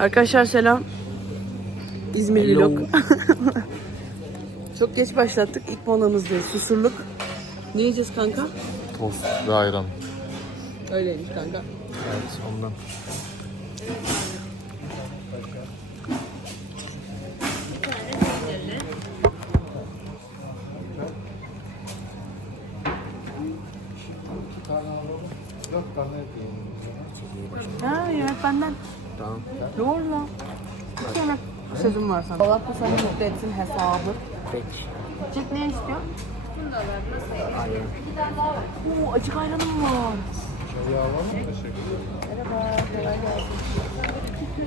Arkadaşlar selam. İzmir Hello. vlog. Çok geç başlattık. İlk molamızdayız. Susurluk. Ne yiyeceğiz kanka? Tost ve ayran. Öyleymiş kanka. Evet ondan. Ha yönetmenden. Tamam. Bir tane sözüm var sana. Allah da seni mutlu etsin hesabı. Peki. Çek ne istiyor? Oo, açık ayranım var.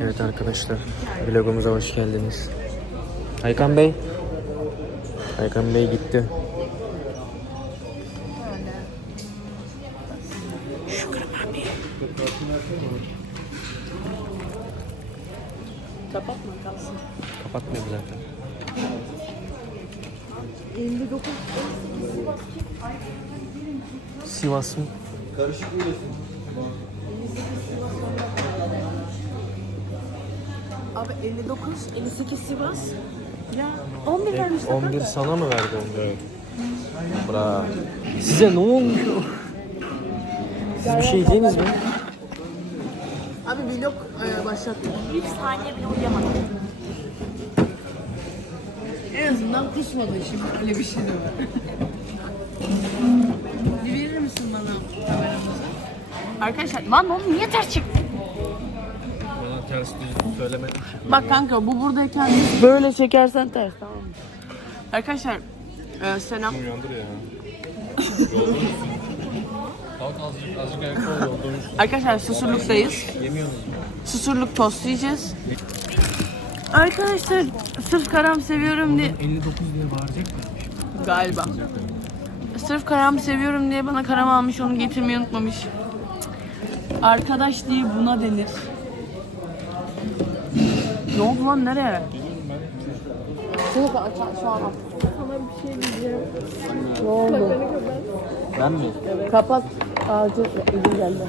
Evet arkadaşlar vlogumuza hoş geldiniz. Aykan Bey. Aykan Bey gitti. Kapatmıyor zaten. 59. Sivas mı? Abi 59, 58 Sivas. Ya 11 vermişler. 11 sana mı verdi 11? Evet. Bra. Size ne olmuş? Siz bir şey yiyeceğiniz mi? Abi vlog e, başlattım. Bir saniye bile uyuyamadım. Azından kusmadı şimdi. Öyle bir şey de var. bir verir misin bana kameramızı? Arkadaşlar lan oğlum niye ters çıktı? Bana ters düz söylemedim. Bak kanka bu buradayken böyle çekersen ters tamam mı? Arkadaşlar e, selam. Uyandır ya. Kalk azıcık, azıcık ayakta ol Arkadaşlar Susurluk'tayız. Yemiyorsunuz mu? Susurluk tost yiyeceğiz. Arkadaşlar sırf karam seviyorum diye 59 diye bağıracak mı? galiba. Sırf karam seviyorum diye bana karam almış onu getirmeyi unutmamış. Arkadaş diye buna denir. Ne oldu lan nereye? Sana bir şey diyeceğim. Ne oldu? Ben mi? Kapat ağacı ödül geldi.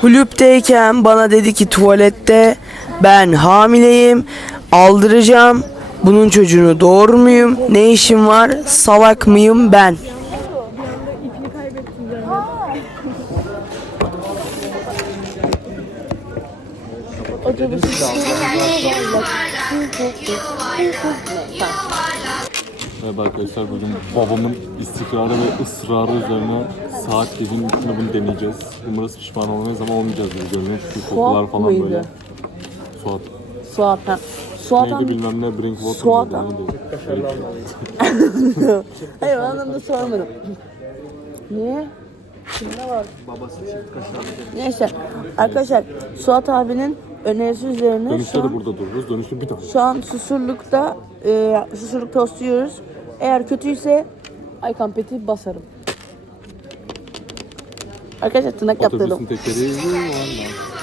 Kulüpteyken bana dedi ki tuvalette ben hamileyim aldıracağım bunun çocuğunu doğurur muyum ne işim var salak mıyım ben Merhaba arkadaşlar bugün babamın istikrarı ve ısrarı üzerine saat gecenin içinde bunu deneyeceğiz. Umarız pişman olmayız ama olmayacağız gibi görünüyor çünkü kokular falan mıydı? böyle. Suat. Suat ha. Suat Neydi bilmem ne Brink Water Suat mıydı, ha. neydi? Hayır o anlamda sormadım. Niye? Kimde var? Babası çift kaşarlı. Neyse arkadaşlar Suat abinin önerisi üzerine Dönüşte şu de an, burada dururuz. Dönüşte bir daha. şu an Susurluk'ta e, Susurluk tost yiyoruz. Eğer kötüyse Aykan Pet'i basarım. Arkadaşlar tırnak yaptırdım. Otobüsün tekeri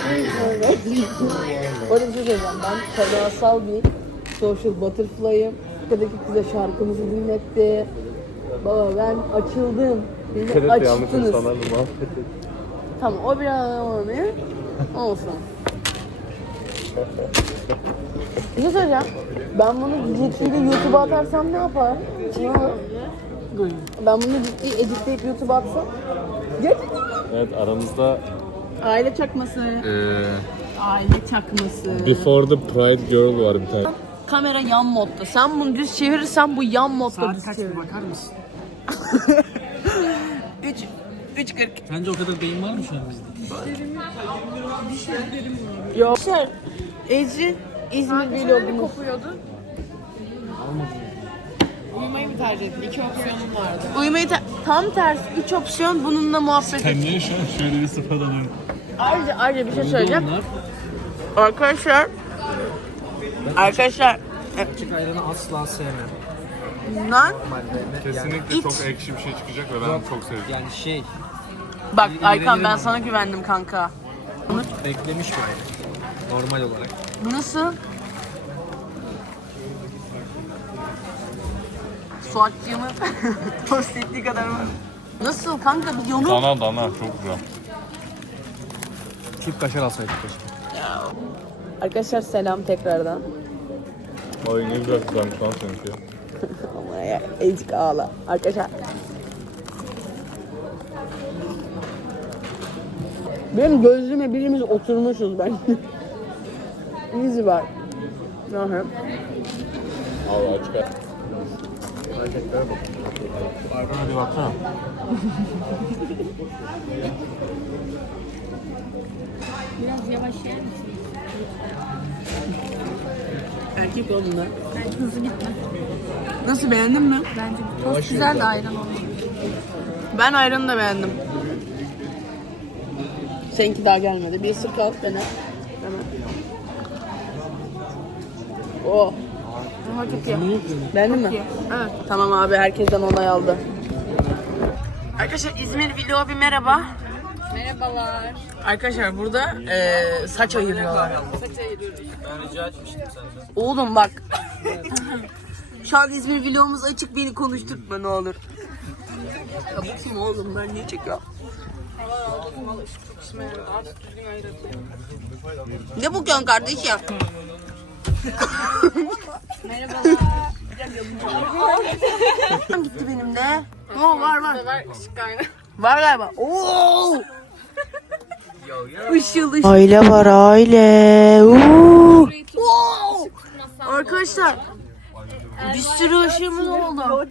bir şey söyleyeceğim. Ben kadasal bir social butterfly'ım. Buradaki kıza şarkımızı dinletti. Baba ben açıldım. Beni açtınız. Tamam o biraz olmuyor. Olsun. Bir şey söyleyeceğim. Ben bunu ciddiyle YouTube'a atarsam ne yapar? Ben bunu ciddi editleyip YouTube'a atsam. Gerçekten? Evet aramızda Aile çakması. eee Aile çakması. Before the Pride Girl var bir tane. Kamera yan modda. Sen bunu düz çevirirsen bu yan modda düz çevir. bakar mısın? 3 3.40. Bence o kadar beyin var mı şu an bizde? Yok. Arkadaşlar Ecrin İzmir vlogumuz. Kopuyordu. Uyumayı mı tercih ettin? İki opsiyonum vardı. Uyumayı te- tam tersi 3 opsiyon bununla muhabbet et. niye şu an şöyle bir alıyorsun? Ayrıca ayrıca bir şey söyleyeceğim. Arkadaşlar Arkadaşlar Açık ayranı asla sevmem. lan Kesinlikle İç. çok ekşi bir şey çıkacak ve ben çok sevdim. Yani şey bak Aykan ben sana güvendim kanka. beklemiş böyle. Normal olarak. Bu nasıl? Suatçığımı tost ettiği kadar mı? Nasıl kanka bir yonu? Dana dana çok güzel. Çift kaşar alsaydık keşke. Arkadaşlar selam tekrardan. Ay ne güzel güzelmiş lan seninki. Ama ya ezik ağla. Arkadaşlar. Benim gözlüğüme birimiz oturmuşuz ben. İzi var. Aha. Al aç ver. Arkana bir baksana. Biraz yavaş yer misin? Erkek olduğunda. Bence hızlı gitme. Nasıl beğendin mi? Bence tost güzel de ayran olmalı. Ben ayranı da beğendim. Seninki daha gelmedi. Bir ısırık al dene. Hemen. Oh. Daha çok iyi. Beğendin mi? Evet. Tamam abi herkesten onay aldı. Arkadaşlar İzmir Vlog'a bir merhaba. Merhabalar. Arkadaşlar burada eee, saç ayırıyorlar. Saç ayırıyoruz. Ben rica etmiştim senden. Oğlum bak. Şu an İzmir vlogumuz açık beni konuşturtma ne olur. Ya bu kim oğlum ben niye çekiyorum? Ne bakıyorsun kardeşim? Merhabalar. Kim gitti benimle? Oo var var. Var. Var galiba. Oo! Işıl ışıl. Aile var aile. Uuu. Oo! Arkadaşlar bir sürü ışığımız oldu.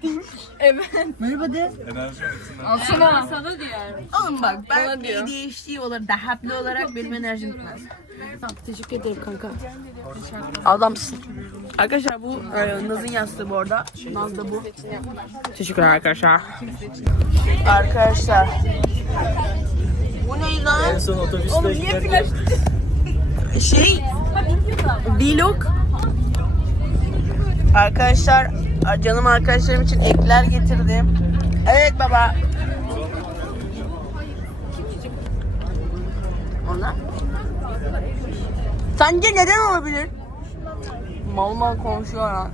Evet. Merhaba de. Alsana. Sana diyor. Oğlum bak ben. ADHD olarak, dahapli olarak benim enerjim bitmez. Tamam, teşekkür ederim kanka. Adamsın. Arkadaşlar bu e, Naz'ın yastığı bu arada. Naz da bu. Teşekkürler arkadaşlar. Arkadaşlar. Bu ne En lan? son otobüste giderken Şey. Vlog. Arkadaşlar canım arkadaşlarım için ekler getirdim. Evet baba. Onlar? Sence neden olabilir? Mal mal konuşuyor ha.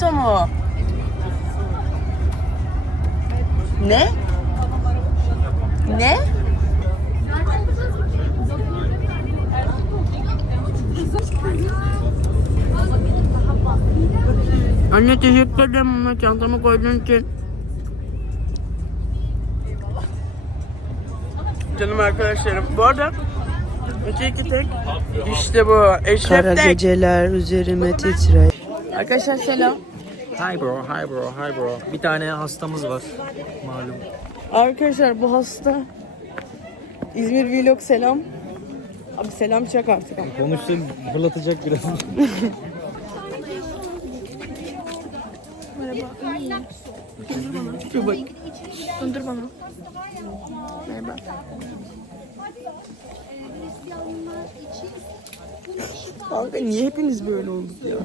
Nito mu? Ne? Ne? Anne teşekkür ederim ama çantama koyduğun için. Canım arkadaşlarım. Bu arada iki iki tek. İşte bu. Eşref Kara tek. geceler üzerime titrer. Arkadaşlar selam. Hi bro, hi bro, hi bro. Bir tane hastamız var. Malum. Arkadaşlar bu hasta. İzmir Vlog selam. Abi selam çak artık. ama. Konuşsun fırlatacak biraz. Döndür bana. Merhaba. Kanka niye hepiniz böyle olduk ya?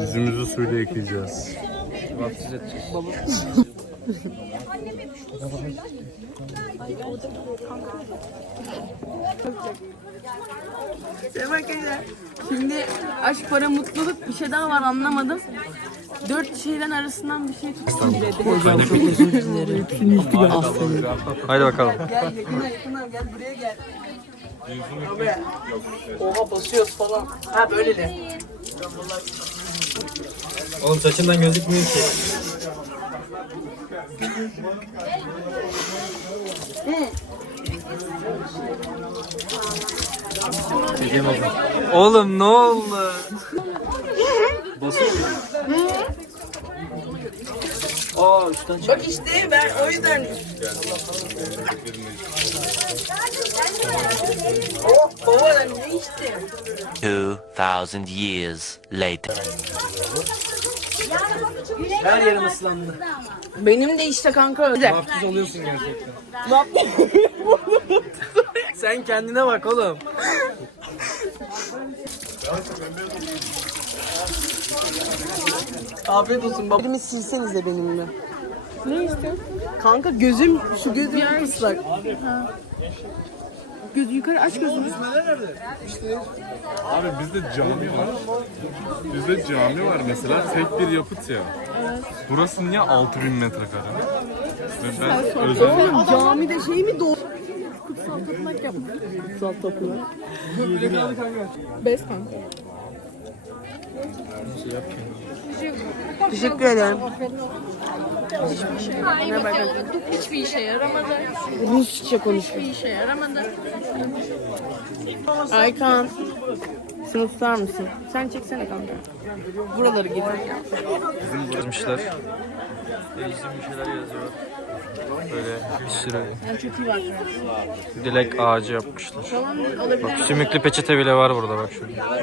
Yüzümüzü suyla yıkayacağız. Vaftiz edeceğiz. Arkadaşlar. Şimdi aşk, para, mutluluk bir şey daha var anlamadım. Dört şeyden arasından bir şey tutsun dedi. Hocam çok özür dilerim. Haydi bakalım. Gel yakına yakına gel buraya gel. Abi. Oha basıyoruz falan. Ha böyle de. Oğlum saçından gözükmüyor ki. Oğlum ne oldu? Basıyor? Aa üstten çık. Bak işte ben o yüzden. Oh baba lan ne içtin? 2000 years later. Her yerim ıslandı. Benim de işte kanka öyle. Vaftiz oluyorsun gerçekten. Sen kendine bak oğlum. Afiyet olsun baba. Elimi silsenize benimle. Ne istiyorsun? Kanka gözüm, şu gözüm ıslak. Gözü yukarı aç gözünü. Abi bizde cami var. Bizde cami var mesela tek bir yapıt ya. Burası niye 6000 metrekare? Ve ben özel Camide şey mi doğru? Tapınak yapmış. Kutsal tapınak. Bez kanka. Teşekkür ederim. Hiçbir işe yaramadı. Rusça konuşuyor. Hiçbir işe yaramadı. Aykan. Şunu tutar mısın? Sen çeksene kanka. Buraları git. Yazmışlar. Değişik bir şeyler yazıyor. Böyle bir sürü Çok iyi bak. dilek ağacı yapmışlar. Tamam Bak sümüklü peçete bile var burada bak şurada.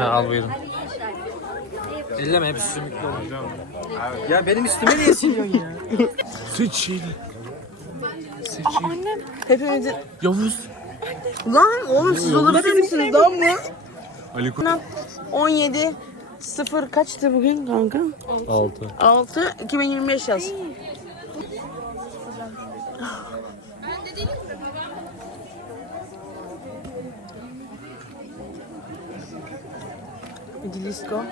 Ha al buyurun. Elleme hepsi sümüklü olacak. Ya benim üstüme niye siliyorsun ya? Seç şeyini. Hepimizin... Yavuz. Lan oğlum siz olabilir misiniz lan mı? Ali Koç. 17 0 kaçtı bugün kanka? 6. 6 2025 yaz. Dilisco.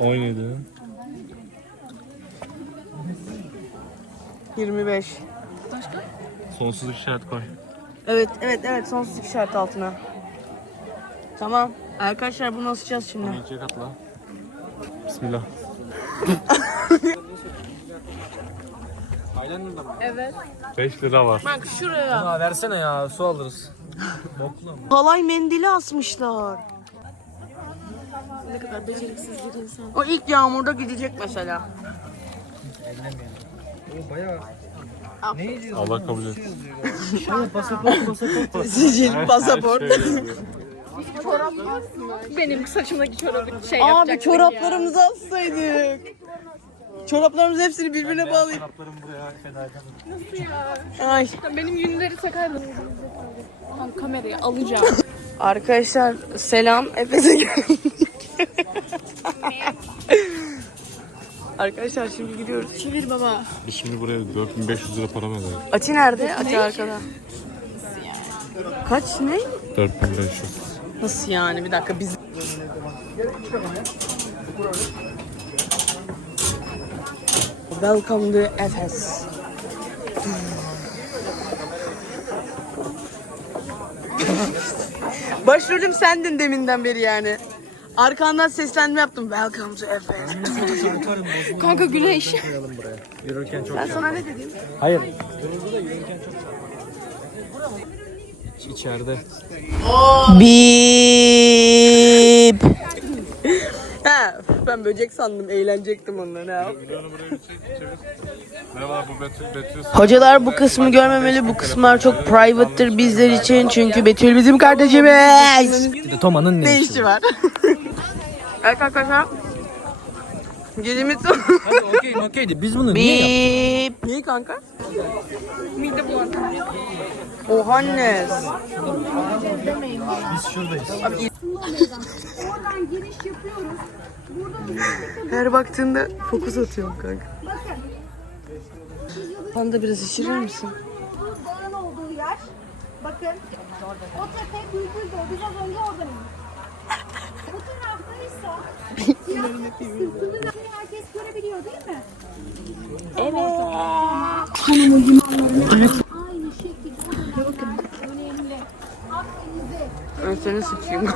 17. 25. Sonsuzluk işaret koy. Evet evet evet sonsuzluk şart altına. Tamam. Arkadaşlar bunu asacağız şimdi. İkiye katla. Bismillah. Evet. 5 lira var. Bak şuraya. Ha versene ya su alırız. Halay mendili asmışlar. Ne kadar beceriksiz bir insan. O ilk yağmurda gidecek mesela. Allah kabul etsin. Sicil, pasaport. Benim saçımdaki çorabı şey Abi yapacaktın çoraplarımızı alsaydık. Çoraplarımızı hepsini birbirine bağlayıp. Çoraplarım buraya feda Ay. ya. Benim yünleri takardın. Tam kamerayı alacağım. Arkadaşlar selam. Geldik. Arkadaşlar şimdi gidiyoruz. Çevir baba. Biz şimdi buraya 4500 lira para mı ödedik? Ati nerede? Ati arkada. Kaç ne? 4500. Nasıl yani? Bir dakika biz... Welcome to Efes. Başrolüm sendin deminden beri yani. Arkandan seslenme yaptım. Welcome to Efes. Kanka güneş. Yürürken çok Ben sana ne dedim? Hayır. İç- İçeride. Bip. Ha, ben böcek sandım. Eğlenecektim onunla. Ne yap? Hocalar bu kısmı görmemeli. Bu kısımlar çok private'tır bizler için. Çünkü Betül bizim kardeşimiz. Toma'nın ne, işi var? Evet arkadaşlar. Gecemiz Hadi okey okeydi. Biz bunu niye yaptık? Bip. Niye kanka? Mide bulandı. Oha Hannes. Biz şuradayız. Oradan giriş yapıyoruz. Burada özellikle Her baktığında fokus atıyorum kanka. Panda biraz şişirir misin? bu dağın olduğu yer. Bakın. O tepe bülbül de biz az önce oradan indik. Bu sırtını herkes görebiliyor değil mi? Evet. Aynı şekilde o da önemli. Akdeniz'de Ben seni sıçayım.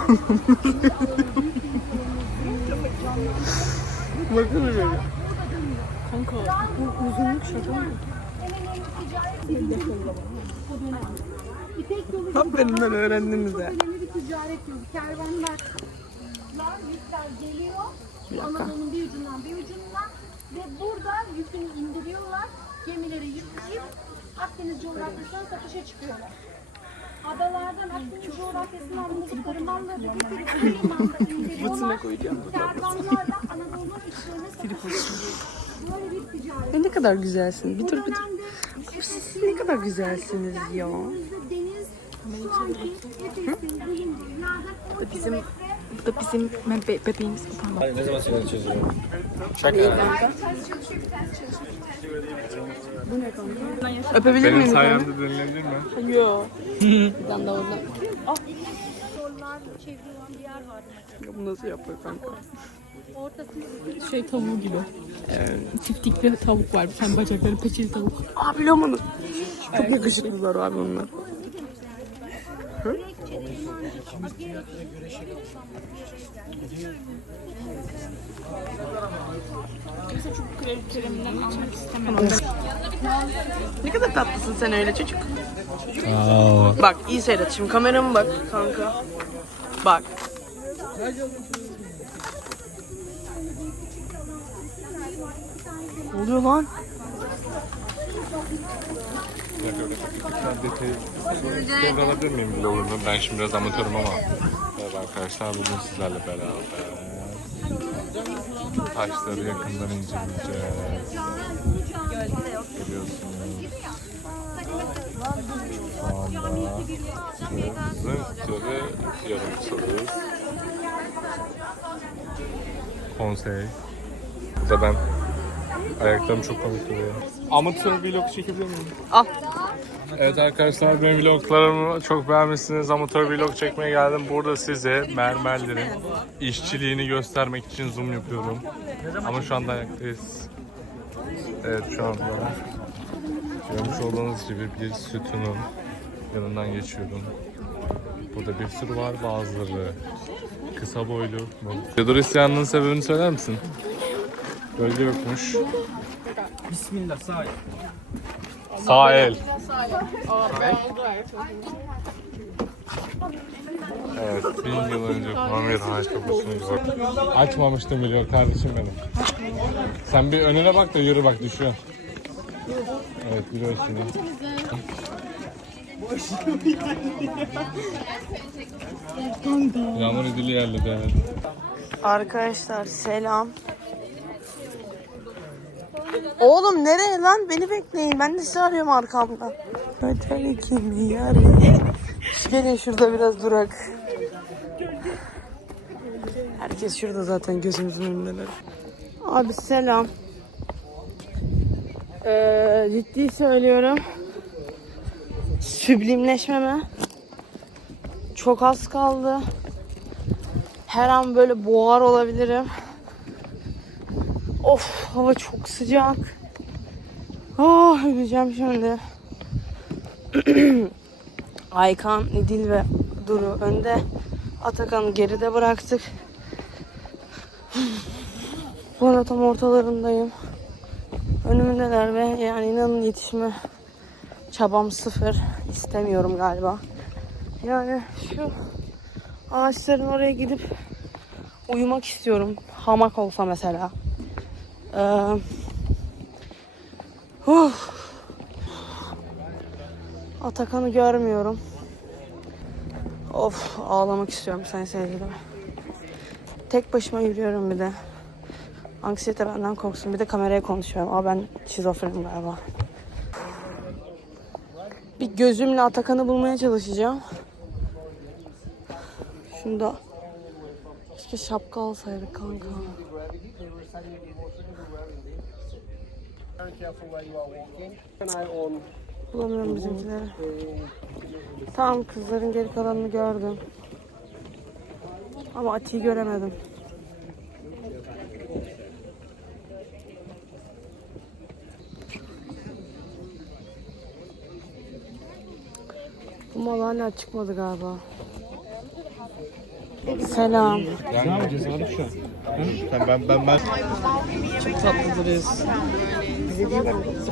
Bakın şöyle. en önemli ticaret birimleri o dönem. İpek yolu Aferin öğrendiniz ha. önemli bir ticaret yolu. Kervanlar, yükler geliyor. Anadolu'nun bir ucundan bir ucundan ve burada yükünü indiriyorlar. Gemilere yükleyip Akdeniz coğrafyasından satışa çıkıyorlar. Adalardan Akdeniz coğrafyasından alındıkları malları getirip bu limanda indiriyorlar. Kervanlarla Anadolu'nun içlerine satışa Böyle bir ticaret. Ya ne kadar güzelsin. Bir dur bir dur. dönemde Siz ne kadar güzelsiniz ya. Denizde deniz şu anki Efes'in bulunduğu yerden 10 Bizim Bu da bizim be- bebeğimiz. Pardon. Hayır ne zaman sigara çözüyor? Şaka. Öpebilir miyim? sayemde denilebilir mi? Yok. Bir tane de oradan. Sorular çevrilen bir yer var. Bu nasıl yapıyor kanka? Ortasında Şey tavuğu gibi. Ee, çiftlikli tavuk var. Bir tane bacakları peçeli tavuk. Abi biliyor musun? Çok yakışıklılar abi onlar. Kreminden almak istemem. Ne kadar tatlısın sen öyle çocuk. Bak iyi seyret şimdi kamerama bak kanka. Bak. Ne oluyor lan? Detayı alabilir miyim vlogunu? Ben şimdi biraz amatörüm ama. Evet arkadaşlar bugün sizlerle beraber taşları yakından inceleyeceğiz. Görüyorsunuz. Şu anda Zınkları yarımsalız. Konsey. Burada ben ayaklarım çok komik duruyor. Amatör vlog çekebilir miyim? Al. Evet arkadaşlar benim vloglarımı çok beğenmişsiniz. Amatör vlog çekmeye geldim. Burada size mermerlerin işçiliğini göstermek için zoom yapıyorum. Ama şu anda ayaktayız. Evet şu anda görmüş olduğunuz gibi bir sütunun yanından geçiyorum. Burada bir sürü var bazıları kısa boylu. Theodor isyanının sebebini söyler misin? Gölge yokmuş. Bismillah sağ ol. Sağ el. Evet, bin yıl önce kuran bir ağaç güzel. Açmamıştım biliyor kardeşim benim. Sen bir önüne bak da yürü bak düşüyor. Evet biliyorsun ya. Yağmur idili yerledi evet. Arkadaşlar selam. Oğlum nereye lan? Beni bekleyin. Ben de sizi arıyorum arkamda. Öter kimi yarın. Gelin şurada biraz durak. Herkes şurada zaten gözümüzün önündeler. Abi selam. Ee, ciddi söylüyorum. Süblimleşmeme çok az kaldı. Her an böyle boğar olabilirim. Of hava çok sıcak. Ah öleceğim şimdi. Aykan, İdil ve Duru önde. Atakan'ı geride bıraktık. Bu arada tam ortalarındayım. Önümdeler ve yani inanın yetişme çabam sıfır. İstemiyorum galiba. Yani şu ağaçların oraya gidip uyumak istiyorum. Hamak olsa mesela. Ee, huh. Atakan'ı görmüyorum. Of ağlamak istiyorum sen sevgilim. Tek başıma yürüyorum bir de. Anksiyete benden korksun. Bir de kameraya konuşuyorum. Ama ben şizofrenim galiba. Bir gözümle Atakan'ı bulmaya çalışacağım. Şunda keşke şapka alsaydık kanka. Bulamıyorum bizimkileri. Tamam kızların geri kalanını gördüm. Ama Ati'yi göremedim. Bu mal hala çıkmadı galiba. Selam. Ben ben ben Çok tatlıdırız.